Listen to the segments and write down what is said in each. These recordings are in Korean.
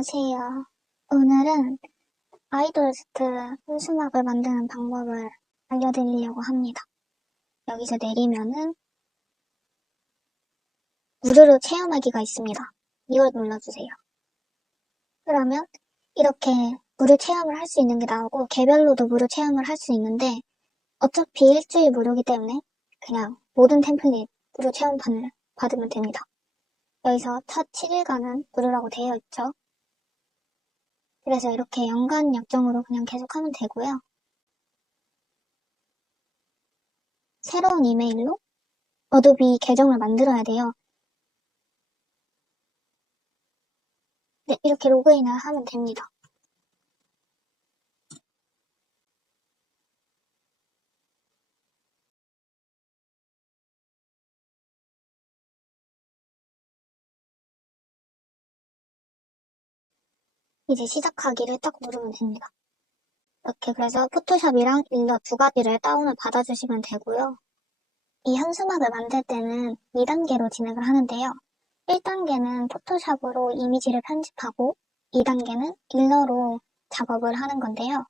안녕하세요. 오늘은 아이돌스트 현수막을 만드는 방법을 알려드리려고 합니다. 여기서 내리면은 무료로 체험하기가 있습니다. 이걸 눌러주세요. 그러면 이렇게 무료 체험을 할 수 있는 게 나오고 개별로도 무료 체험을 할 수 있는데 어차피 일주일 무료이기 때문에 그냥 모든 템플릿 무료 체험판을 받으면 됩니다. 여기서 첫 7일간은 무료라고 되어 있죠. 그래서 이렇게 연간 약정으로 그냥 계속하면 되고요. 새로운 이메일로 어도비 계정을 만들어야 돼요. 네, 이렇게 로그인을 하면 됩니다. 이제 시작하기를 딱 누르면 됩니다. 이렇게 그래서 포토샵이랑 일러 두 가지를 다운을 받아주시면 되고요. 이 현수막을 만들 때는 2단계로 진행을 하는데요. 1단계는 포토샵으로 이미지를 편집하고 2단계는 일러로 작업을 하는 건데요.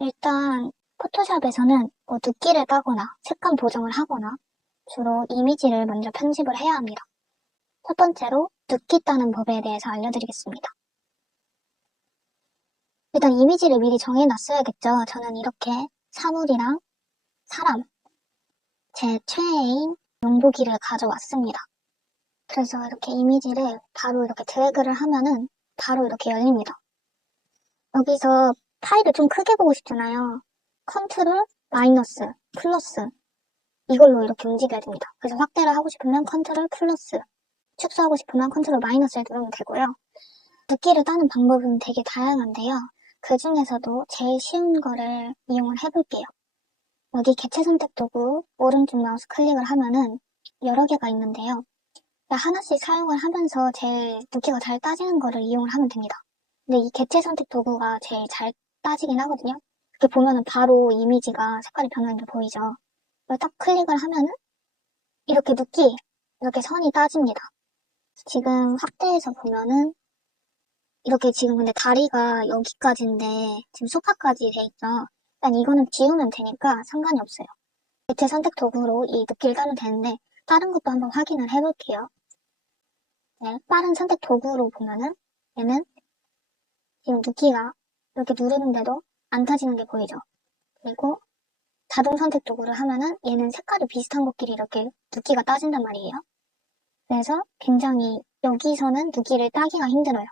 일단 포토샵에서는 붓기를 따거나 색감 보정을 하거나 주로 이미지를 먼저 편집을 해야 합니다. 첫 번째로 붓기 따는 법에 대해서 알려드리겠습니다. 일단 이미지를 미리 정해놨어야겠죠. 저는 이렇게 사물이랑 사람, 제 최애인 용보기를 가져왔습니다. 그래서 이렇게 이미지를 바로 이렇게 드래그를 하면은 바로 이렇게 열립니다. 여기서 파일을 좀 크게 보고 싶잖아요. 컨트롤, 마이너스, 플러스 이걸로 이렇게 움직여야 됩니다. 그래서 확대를 하고 싶으면 컨트롤 플러스, 축소하고 싶으면 컨트롤 마이너스를 누르면 되고요. 붓기를 따는 방법은 되게 다양한데요. 그 중에서도 제일 쉬운 거를 이용을 해볼게요. 여기 개체 선택 도구 오른쪽 마우스 클릭을 하면은 여러 개가 있는데요. 하나씩 사용을 하면서 제일 붓기가 잘 따지는 거를 이용을 하면 됩니다. 근데 이 개체 선택 도구가 제일 잘 따지긴 하거든요. 이렇게 보면은 바로 이미지가 색깔이 변하는 게 보이죠. 이걸 딱 클릭을 하면은 이렇게 붓기, 이렇게 선이 따집니다. 지금 확대해서 보면은 이렇게 지금 근데 다리가 여기까지인데 지금 소파까지 돼 있죠. 일단 이거는 지우면 되니까 상관이 없어요. 대체 선택 도구로 이 붓기를 따면 되는데 다른 것도 한번 확인을 해볼게요. 네, 빠른 선택 도구로 보면은 얘는 지금 붓기가 이렇게 누르는데도 안 타지는 게 보이죠. 그리고 자동 선택 도구를 하면은 얘는 색깔이 비슷한 것끼리 이렇게 붓기가 따진단 말이에요. 그래서 굉장히 여기서는 붓기를 따기가 힘들어요.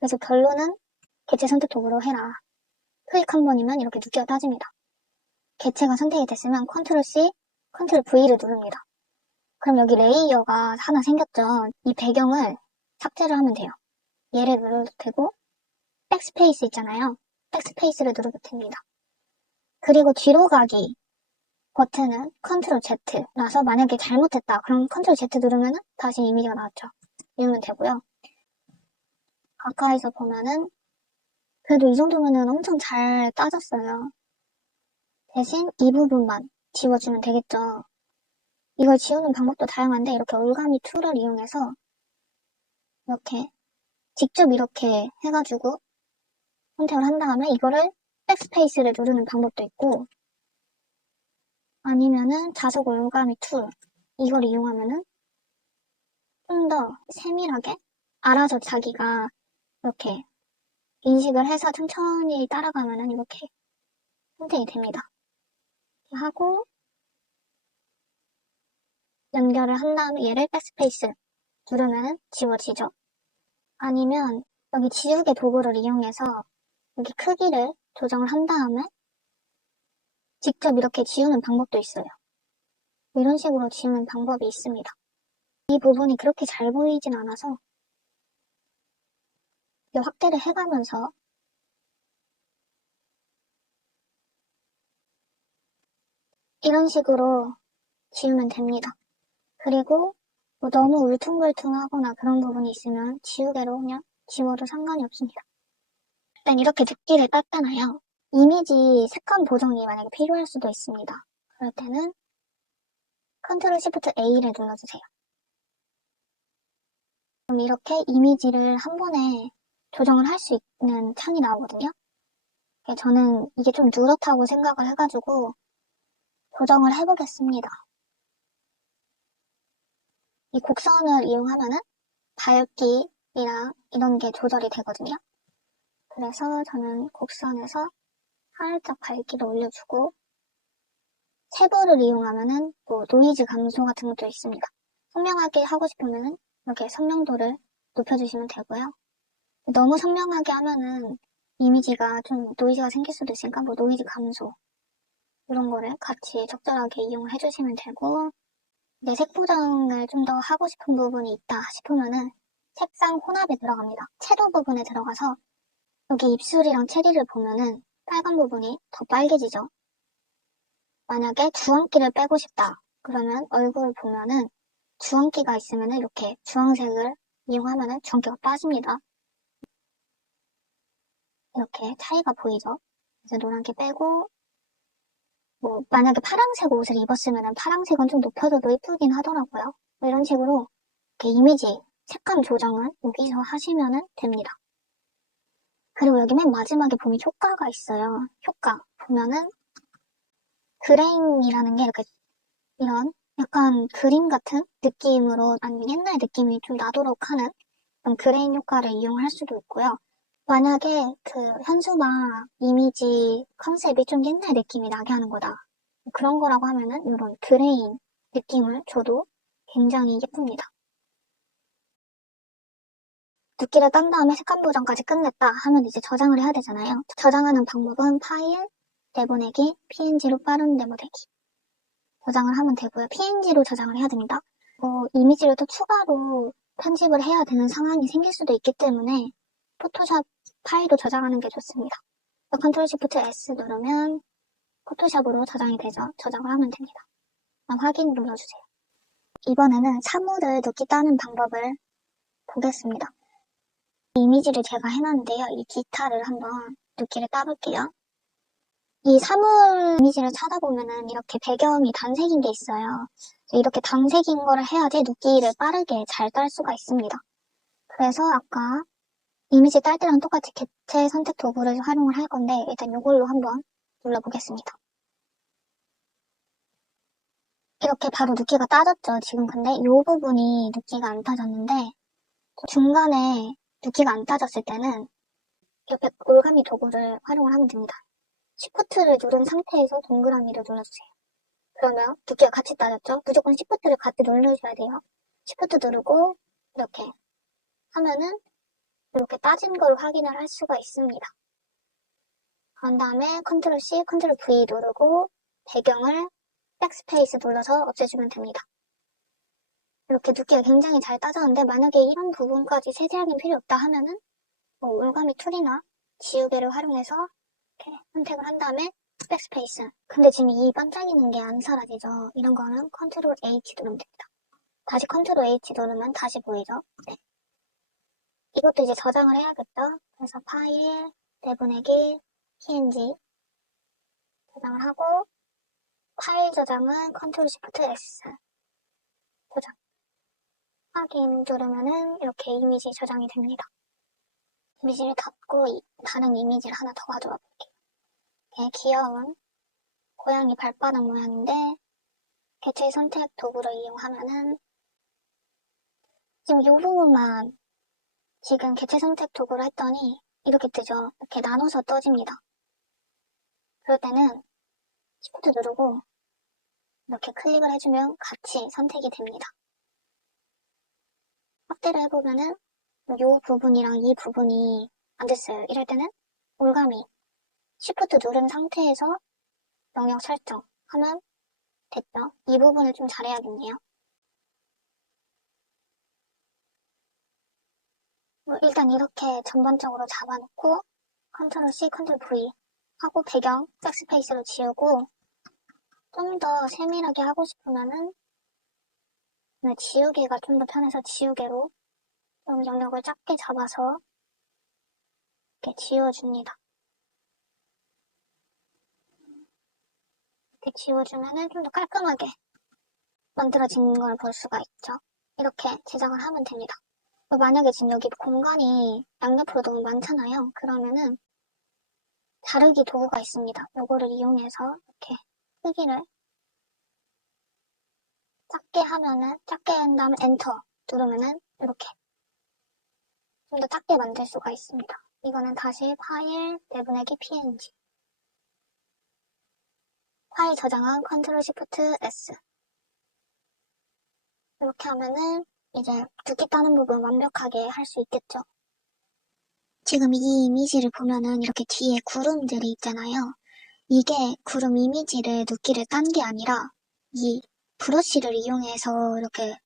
그래서 결론은 개체 선택 도구로 해라. 클릭 한 번이면 이렇게 붓기가 따집니다. 개체가 선택이 됐으면 컨트롤 C, 컨트롤 V를 누릅니다. 그럼 여기 레이어가 하나 생겼죠. 이 배경을 삭제를 하면 돼요. 얘를 눌러도 되고 백스페이스 있잖아요. 백스페이스를 누르면 됩니다. 그리고 뒤로 가기 버튼은 컨트롤 Z라서 만약에 잘못했다 그럼 컨트롤 Z 누르면 다시 이미지가 나왔죠. 이러면 되고요. 가까이서 보면은 그래도 이 정도면은 엄청 잘 따졌어요. 대신 이 부분만 지워주면 되겠죠. 이걸 지우는 방법도 다양한데 이렇게 올가미 툴을 이용해서 이렇게 직접 이렇게 해가지고 선택을 한 다음에 이거를 백스페이스를 누르는 방법도 있고 아니면은 자석 올가미 툴 이걸 이용하면은 좀 더 세밀하게 알아서 자기가 이렇게 인식을 해서 천천히 따라가면은 이렇게 선택이 됩니다. 이렇게 하고 연결을 한 다음에 얘를 백스페이스 누르면 지워지죠. 아니면 여기 지우개 도구를 이용해서 여기 크기를 조정을 한 다음에 직접 이렇게 지우는 방법도 있어요. 이런 식으로 지우는 방법이 있습니다. 이 부분이 그렇게 잘 보이진 않아서 확대를 해가면서 이런 식으로 지우면 됩니다. 그리고 뭐 너무 울퉁불퉁하거나 그런 부분이 있으면 지우개로 그냥 지워도 상관이 없습니다. 일단 이렇게 붓기를 땄잖아요. 이미지 색감 보정이 만약에 필요할 수도 있습니다. 그럴 때는 컨트롤 시프트 A를 눌러주세요. 그럼 이렇게 이미지를 한 번에 조정을 할 수 있는 창이 나오거든요. 저는 이게 좀 누렇다고 생각을 해가지고 조정을 해보겠습니다. 이 곡선을 이용하면은 밝기나 이런 게 조절이 되거든요. 그래서 저는 곡선에서 살짝 밝기를 올려주고, 세부를 이용하면은 뭐 노이즈 감소 같은 것도 있습니다. 선명하게 하고 싶으면은 이렇게 선명도를 높여주시면 되고요. 너무 선명하게 하면은 이미지가 좀 노이즈가 생길 수도 있으니까 뭐 노이즈 감소 이런 거를 같이 적절하게 이용을 해주시면 되고, 내 색 보정을 좀 더 하고 싶은 부분이 있다 싶으면은 색상 혼합에 들어갑니다. 채도 부분에 들어가서 여기 입술이랑 체리를 보면은 빨간 부분이 더 빨개지죠. 만약에 주황기를 빼고 싶다 그러면 얼굴 보면은 주황기가 있으면은 이렇게 주황색을 이용하면은 주황기가 빠집니다. 이렇게 차이가 보이죠. 그래서 노란기 빼고, 뭐 만약에 파란색 옷을 입었으면은 파란색은 좀 높여줘도 이쁘긴 하더라고요. 뭐 이런 식으로 이렇게 이미지 색감 조정은 여기서 하시면 됩니다. 그리고 여기 맨 마지막에 보면 효과가 있어요. 효과 보면은 그레인이라는 게 이렇게 이런 약간 그림 같은 느낌으로, 아니면 옛날 느낌이 좀 나도록 하는 그런 그레인 효과를 이용할 수도 있고요. 만약에 그 현수막 이미지 컨셉이 좀 옛날 느낌이 나게 하는 거다, 그런 거라고 하면은 이런 그레인 느낌을 줘도 굉장히 예쁩니다. 붓기를 딴 다음에 색감 보정까지 끝냈다 하면 이제 저장을 해야 되잖아요. 저장하는 방법은 파일, 내보내기, PNG로 빠른 내보내기. 저장을 하면 되고요. PNG로 저장을 해야 됩니다. 이미지를 또 추가로 편집을 해야 되는 상황이 생길 수도 있기 때문에 포토샵 파일로 저장하는 게 좋습니다. 컨트롤 시프트 S 누르면 포토샵으로 저장이 되죠. 저장을 하면 됩니다. 확인 눌러주세요. 이번에는 사물을 눕기 따는 방법을 보겠습니다. 이미지를 제가 해놨는데요. 이 기타를 한번 눕기를 따볼게요. 이 사물 이미지를 찾아보면은 이렇게 배경이 단색인 게 있어요. 이렇게 단색인 거를 해야지 눕기를 빠르게 잘 딸 수가 있습니다. 그래서 아까 이미지 딸 때랑 똑같이 객체 선택 도구를 활용을 할 건데, 일단 이걸로 한번 눌러보겠습니다. 이렇게 바로 눕기가 따졌죠. 지금 근데 이 부분이 눕기가 안 따졌는데, 중간에 눕기가 안 따졌을 때는 옆에 올가미 도구를 활용을 하면 됩니다. 시프트를 누른 상태에서 동그라미를 눌러주세요. 그러면 눕기가 같이 따졌죠? 무조건 시프트를 같이 누르셔야 돼요. 시프트 누르고 이렇게 하면은 이렇게 따진 걸 확인을 할 수가 있습니다. 그런 다음에 컨트롤 C, 컨트롤 V 누르고 배경을 백스페이스 눌러서 없애주면 됩니다. 이렇게 눕기가 굉장히 잘 따졌는데, 만약에 이런 부분까지 세세하게 필요 없다 하면은 올가미 툴이나 지우개를 활용해서 이렇게 선택을 한 다음에 백스페이스. 근데 지금 이 반짝이는 게 안 사라지죠. 이런 거는 컨트롤 H 누르면 됩니다. 다시 컨트롤 H 누르면 다시 보이죠. 네. 이것도 이제 저장을 해야겠죠. 그래서 파일, 내보내기, PNG 저장을 하고, 파일 저장은 컨트롤 시프트 S 저장. 확인 누르면은 이렇게 이미지 저장이 됩니다. 이미지를 닫고 다른 이미지를 하나 더 가져와 볼게요. 되게 귀여운 고양이 발바닥 모양인데, 개체 선택 도구를 이용하면은 지금 이 부분만 지금 개체 선택 도구로 했더니 이렇게 뜨죠. 이렇게 나눠서 떠집니다. 그럴 때는 시프트 누르고 이렇게 클릭을 해주면 같이 선택이 됩니다. 확대를 해보면은 이 부분이랑 이 부분이 안 됐어요. 이럴 때는 올가미 시프트 누른 상태에서 영역 설정 하면 됐죠. 이 부분을 좀 잘해야겠네요. 일단 이렇게 전반적으로 잡아놓고 컨트롤 C, 컨트롤 V 하고 배경 백스페이스로 지우고, 좀 더 세밀하게 하고 싶으면은 지우개가 좀 더 편해서 지우개로 좀 영역을 작게 잡아서 이렇게 지워줍니다. 이렇게 지워주면은 좀 더 깔끔하게 만들어진 걸 볼 수가 있죠. 이렇게 제작을 하면 됩니다. 만약에 지금 여기 공간이 양옆으로 너무 많잖아요. 그러면은 자르기 도구가 있습니다. 요거를 이용해서 이렇게 크기를 작게 하면은, 작게 한 다음에 엔터 누르면은 이렇게 좀 더 작게 만들 수가 있습니다. 이거는 다시 파일 내보내기 png, 파일 저장은 컨트롤 시프트 S. 이렇게 하면은 이제 붓기 따는 부분 완벽하게 할 수 있겠죠. 지금 이 이미지를 보면은 이렇게 뒤에 구름들이 있잖아요. 이게 구름 이미지를 붓기를 딴 게 아니라 이 브러쉬를 이용해서 이렇게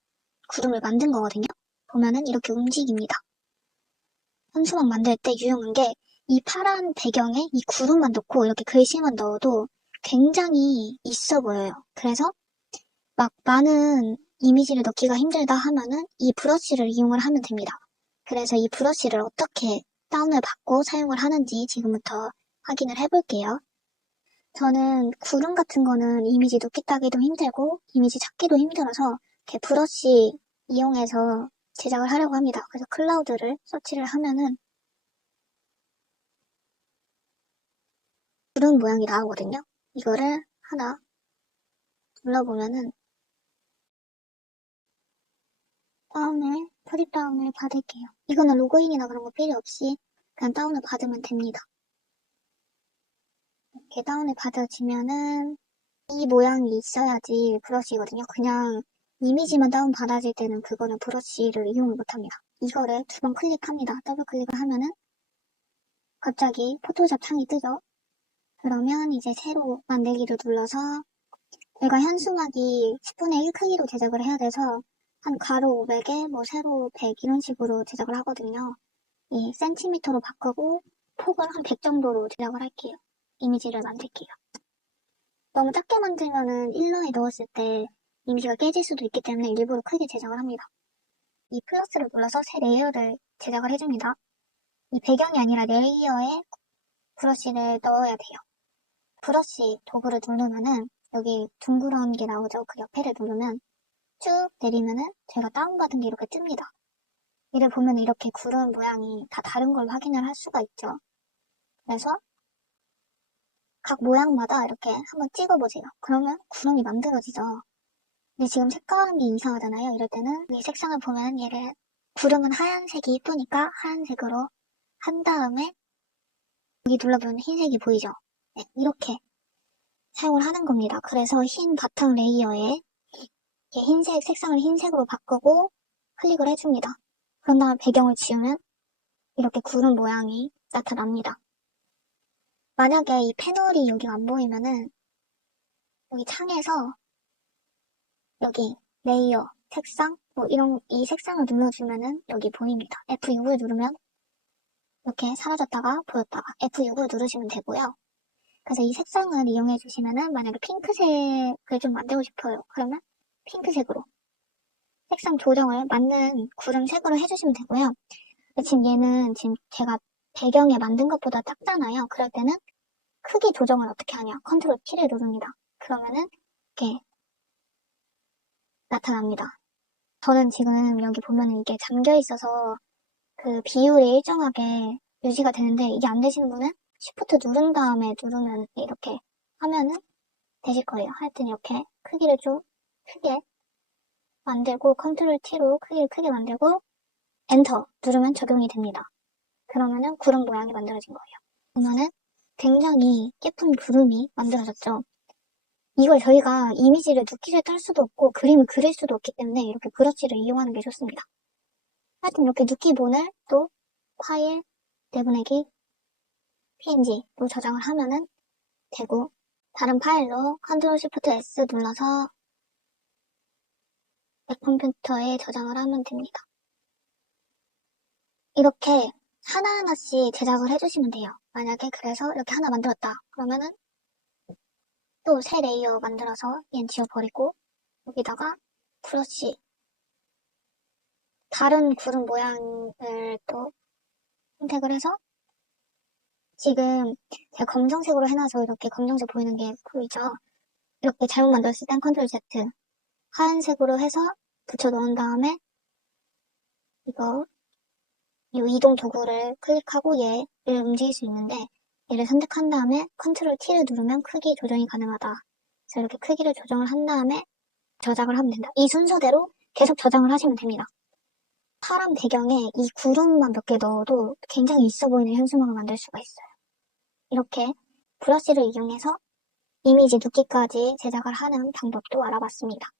구름을 만든 거거든요. 보면은 이렇게 움직입니다. 현수막 만들 때 유용한 게 이 파란 배경에 이 구름만 넣고 이렇게 글씨만 넣어도 굉장히 있어 보여요. 그래서 막 많은 이미지를 넣기가 힘들다 하면은 이 브러쉬를 이용을 하면 됩니다. 그래서 이 브러쉬를 어떻게 다운을 받고 사용을 하는지 지금부터 확인을 해볼게요. 저는 구름 같은 거는 이미지 넣기 따기도 힘들고 이미지 찾기도 힘들어서 이렇게 브러쉬 이용해서 제작을 하려고 합니다. 그래서 클라우드를 서치를 하면은 구름 모양이 나오거든요. 이거를 하나 눌러보면은 프리 다운을 받을게요. 이거는 로그인이나 그런 거 필요 없이 그냥 다운을 받으면 됩니다. 이렇게 다운을 받아지면은 이 모양이 있어야지 브러쉬거든요. 그냥 이미지만 다운 받아질 때는 그거는 브러쉬를 이용을 못합니다. 이거를 두 번 클릭합니다. 더블 클릭을 하면은 갑자기 포토샵 창이 뜨죠. 그러면 이제 새로 만들기를 눌러서 제가 현수막이 10분의 1 크기로 제작을 해야 돼서 한 가로 500에 뭐 세로 100 이런 식으로 제작을 하거든요. 이 센티미터로 바꾸고 폭을 한 100 정도로 제작을 할게요. 이미지를 만들게요. 너무 작게 만들면은 일러에 넣었을 때 이미지가 깨질 수도 있기 때문에 일부러 크게 제작을 합니다. 이 플러스를 눌러서 새 레이어를 제작을 해줍니다. 이 배경이 아니라 레이어에 브러쉬를 넣어야 돼요. 브러쉬 도구를 누르면은 여기 둥그런 게 나오죠. 그 옆에를 누르면 쭉 내리면은 제가 다운받은 게 이렇게 뜹니다. 이를 보면 이렇게 구름 모양이 다 다른 걸 확인을 할 수가 있죠. 그래서 각 모양마다 이렇게 한번 찍어보세요. 그러면 구름이 만들어지죠. 근데 지금 색감이 이상하잖아요. 이럴 때는 이 색상을 보면 얘를 구름은 하얀색이 이쁘니까 하얀색으로 한 다음에 여기 눌러보면 흰색이 보이죠. 네, 이렇게 사용을 하는 겁니다. 그래서 흰 바탕 레이어에 흰색 색상을 흰색으로 바꾸고 클릭을 해줍니다. 그런 다음 배경을 지우면 이렇게 구름 모양이 나타납니다. 만약에 이 패널이 여기 안 보이면은 여기 창에서 여기 레이어, 색상 뭐 이런 이 색상을 눌러주면은 여기 보입니다. F6을 누르면 이렇게 사라졌다가 보였다가 F6을 누르시면 되고요. 그래서 이 색상을 이용해 주시면은 만약에 핑크색을 좀 만들고 싶어요. 그러면 핑크색으로 색상 조정을 맞는 구름 색으로 해주시면 되고요. 지금 얘는 지금 제가 배경에 만든 것보다 작잖아요. 그럴 때는 크기 조정을 어떻게 하냐. 컨트롤 T를 누릅니다. 그러면은 이렇게 나타납니다. 저는 지금 여기 보면은 이게 잠겨 있어서 그 비율이 일정하게 유지가 되는데 이게 안 되시는 분은 Shift 누른 다음에 누르면 이렇게 하면은 되실 거예요. 하여튼 이렇게 크기를 좀 크게 만들고 컨트롤 T로 크기를 크게 만들고 엔터 누르면 적용이 됩니다. 그러면은 구름 모양이 만들어진 거예요. 보면은 굉장히 예쁜 구름이 만들어졌죠. 이걸 저희가 이미지를 눕기를 딸 수도 없고 그림을 그릴 수도 없기 때문에 이렇게 브러쉬를 이용하는 게 좋습니다. 하여튼 이렇게 눕기본을 또 파일 내보내기 png로 저장을 하면은 되고 다른 파일로 컨트롤 시프트 S 눌러서 내 컴퓨터에 저장을 하면 됩니다. 이렇게 하나하나씩 제작을 해주시면 돼요. 만약에 그래서 이렇게 하나 만들었다. 그러면은 또 새 레이어 만들어서 얘는 지워버리고 여기다가 브러쉬 다른 구름 모양을 또 선택을 해서 지금 제가 검정색으로 해놔서 이렇게 검정색 보이는 게 보이죠? 이렇게 잘못 만들었을 땐 컨트롤 Z 하얀색으로 해서 붙여 넣은 다음에 이거 이 이동 도구를 클릭하고 얘를 움직일 수 있는데 얘를 선택한 다음에 컨트롤 T를 누르면 크기 조정이 가능하다. 그래서 이렇게 크기를 조정을 한 다음에 저장을 하면 된다. 이 순서대로 계속 저장을 하시면 됩니다. 파란 배경에 이 구름만 몇 개 넣어도 굉장히 있어 보이는 현수막을 만들 수가 있어요. 이렇게 브러쉬를 이용해서 이미지 눕기까지 제작을 하는 방법도 알아봤습니다.